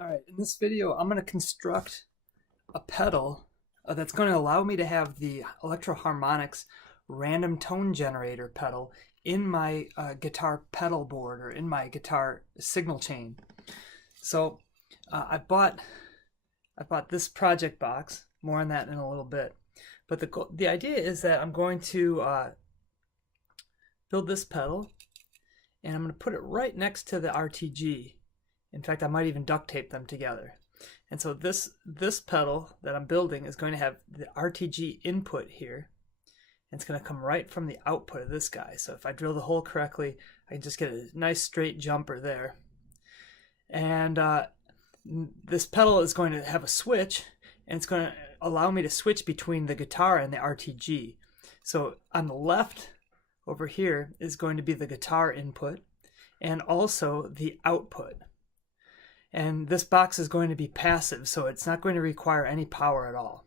Alright, in this video I'm going to construct a pedal that's going to allow me to have the Electro-Harmonix Random Tone Generator pedal in my guitar pedal board or in my guitar signal chain. So I bought this project box. More on that in a little bit. But the idea is that I'm going to build this pedal, and I'm going to put it right next to the RTG. In fact, I might even duct tape them together. And so this pedal that I'm building is going to have the RTG input here. And it's going to come right from the output of this guy. So if I drill the hole correctly, I can just get a nice straight jumper there. And this pedal is going to have a switch, and it's going to allow me to switch between the guitar and the RTG. So on the left over here is going to be the guitar input and also the output. And this box is going to be passive, so it's not going to require any power at all.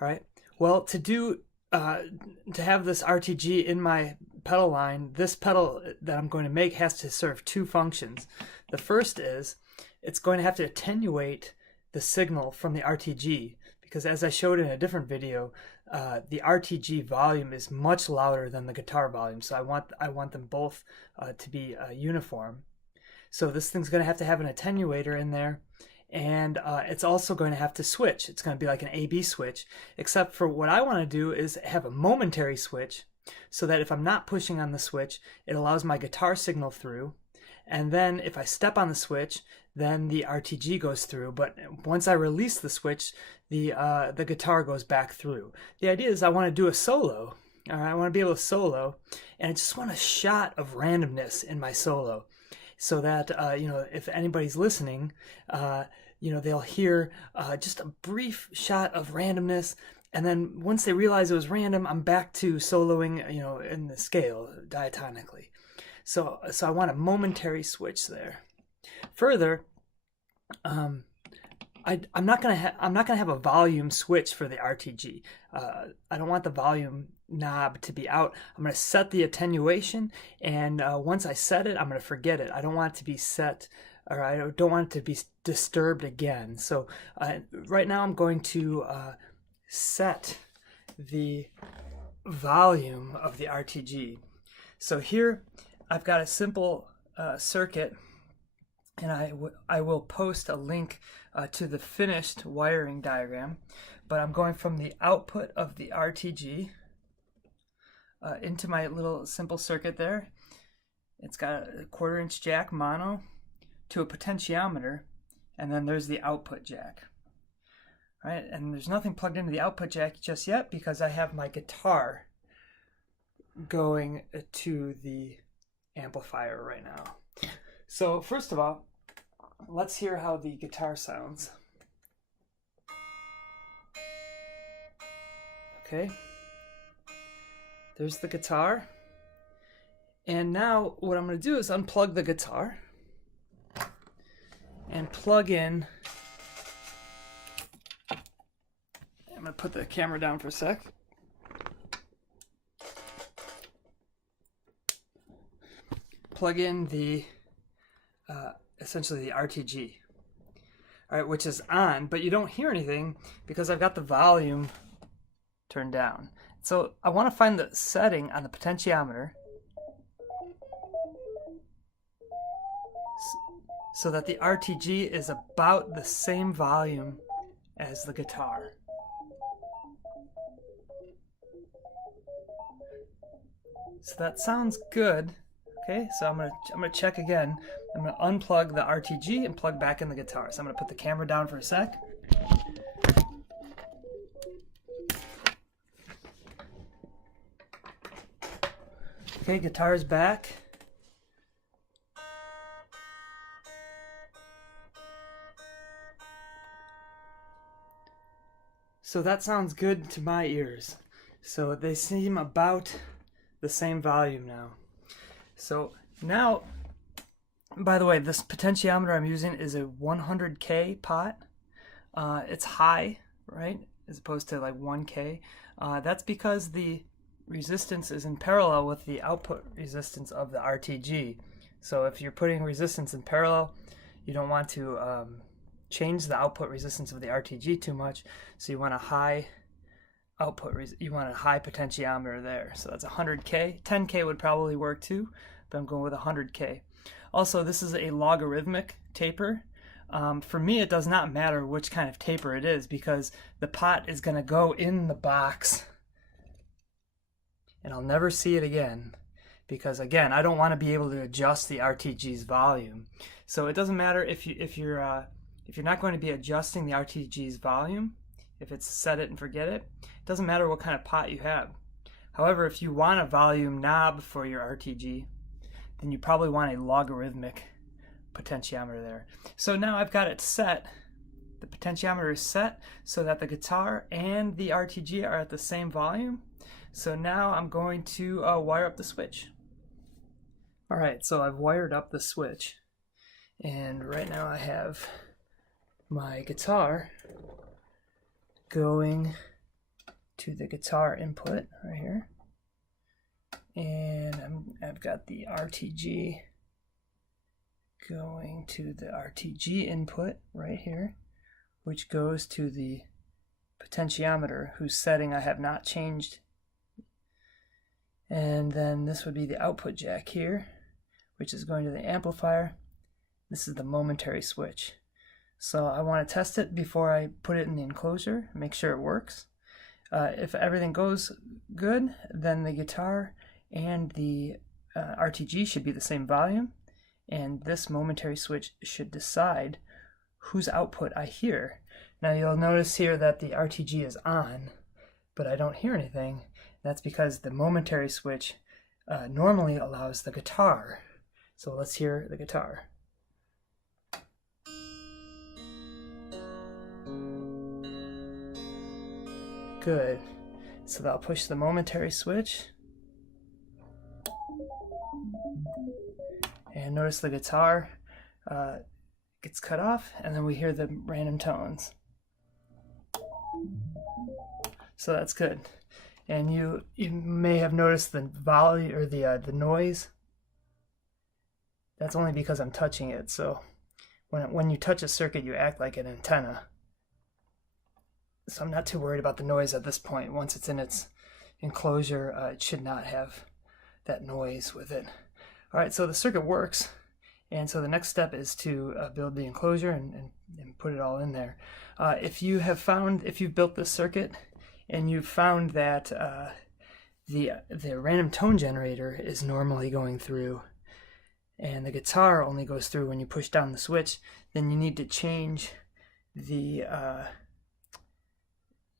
All right. Well, to have this RTG in my pedal line, this pedal that I'm going to make has to serve two functions. The first is it's going to have to attenuate the signal from the RTG, because as I showed in a different video, the RTG volume is much louder than the guitar volume, so I want them both to be uniform. So this thing's going to have an attenuator in there, and it's also going to have to switch. It's going to be like an A-B switch, except for what I want to do is have a momentary switch, so that if I'm not pushing on the switch, it allows my guitar signal through, and then if I step on the switch, then the RTG goes through. But once I release the switch, the guitar goes back through. The idea is I want to do a solo. All right, I want to be able to solo, and I just want a shot of randomness in my solo, so that if anybody's listening, they'll hear just a brief shot of randomness, and then once they realize it was random, I'm back to soloing, in the scale diatonically. So I want a momentary switch there. Further, I'm not gonna have a volume switch for the RTG. I don't want the volume knob to be out. I'm gonna set the attenuation, and once I set it, I'm gonna forget it. I don't want it to be set, or I don't want it to be disturbed again. So right now I'm going to set the volume of the RTG. So here I've got a simple circuit, and I will post a link to the finished wiring diagram, but I'm going from the output of the RTG into my little simple circuit there. It's got a 1/4-inch jack mono to a potentiometer, and then there's the output jack. All right, and there's nothing plugged into the output jack just yet because I have my guitar going to the amplifier right now. So first of all, let's hear how the guitar sounds. Okay, there's the guitar. And now what I'm going to do is unplug the guitar and plug in. I'm going to put the camera down for a sec. Plug in the essentially the RTG, all right, which is on, but you don't hear anything because I've got the volume turned down. So I want to find the setting on the potentiometer so that the RTG is about the same volume as the guitar. So that sounds good. Okay, so I'm gonna check again. I'm gonna unplug the RTG and plug back in the guitar. So I'm gonna put the camera down for a sec. Okay, guitar's back. So that sounds good to my ears. So they seem about the same volume now. So now, by the way, this potentiometer I'm using is a 100K pot. It's high, right, as opposed to like 1K. That's because the resistance is in parallel with the output resistance of the RTG. So if you're putting resistance in parallel, you don't want to change the output resistance of the RTG too much, so you want a high you want a high potentiometer there. So that's 100K. 10K would probably work too, but I'm going with 100K. Also, this is a logarithmic taper. For me, it does not matter which kind of taper it is, because the pot is going to go in the box and I'll never see it again, because again, I don't want to be able to adjust the RTG's volume. So it doesn't matter if you're not going to be adjusting the RTG's volume, if it's set it and forget it, it doesn't matter what kind of pot you have. However, if you want a volume knob for your RTG, then you probably want a logarithmic potentiometer there. So now I've got it set. The potentiometer is set so that the guitar and the RTG are at the same volume. So now I'm going to wire up the switch. Alright, so I've wired up the switch, and right now I have my guitar going to the guitar input right here, and I've got the RTG going to the RTG input right here, which goes to the potentiometer, whose setting I have not changed. And then this would be the output jack here, which is going to the amplifier. This is the momentary switch. So I want to test it before I put it in the enclosure, make sure it works. If everything goes good, then the guitar and the RTG should be the same volume, and this momentary switch should decide whose output I hear. Now you'll notice here that the RTG is on, but I don't hear anything. That's because the momentary switch normally allows the guitar. So let's hear the guitar. Good. So I'll push the momentary switch. And notice the guitar gets cut off, and then we hear the random tones. So that's good. And you may have noticed the volume or the noise. That's only because I'm touching it. So when you touch a circuit, you act like an antenna. So I'm not too worried about the noise at this point. Once it's in its enclosure, it should not have that noise with it. All right, so the circuit works, and so the next step is to build the enclosure and put it all in there. If you've built this circuit and you've found that the random tone generator is normally going through, and the guitar only goes through when you push down the switch, then you need to change the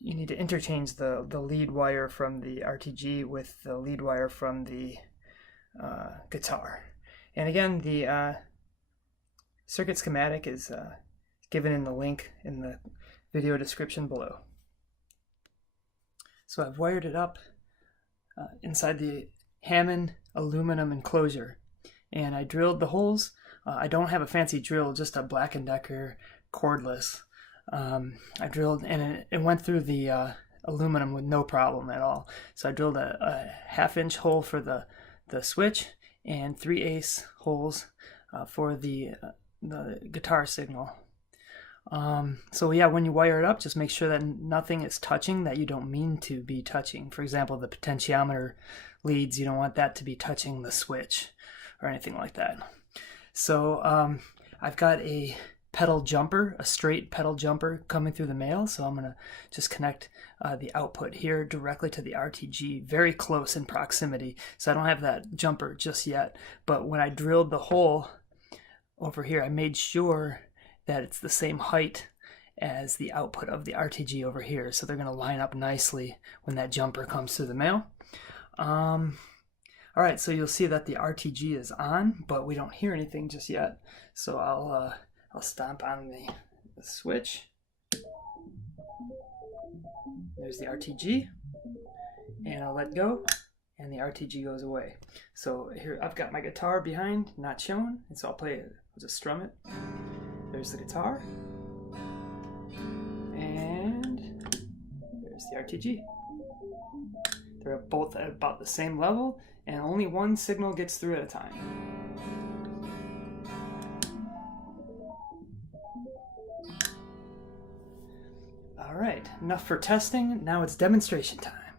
you need to interchange the lead wire from the RTG with the lead wire from the guitar. And again, the circuit schematic is given in the link in the video description below. So I've wired it up inside the Hammond aluminum enclosure, and I drilled the holes. I don't have a fancy drill, just a Black & Decker cordless. I drilled, and it went through the aluminum with no problem at all. So I drilled a 1/2-inch hole for the switch and 3/8 holes for the guitar signal. So yeah, when you wire it up, just make sure that nothing is touching that you don't mean to be touching. For example, the potentiometer leads, you don't want that to be touching the switch or anything like that. So I've got a pedal jumper, a straight pedal jumper coming through the mail, so I'm going to just connect the output here directly to the RTG, very close in proximity. So I don't have that jumper just yet, but when I drilled the hole over here, I made sure that it's the same height as the output of the RTG over here, so they're going to line up nicely when that jumper comes through the mail. All right, so you'll see that the RTG is on, but we don't hear anything just yet. So I'll stomp on the switch. There's the RTG, and I'll let go, and the RTG goes away. So here I've got my guitar behind, not shown, and so I'll play it. I'll just strum it. There's the guitar, and there's the RTG. They're both at about the same level, and only one signal gets through at a time. All right, enough for testing. Now it's demonstration time.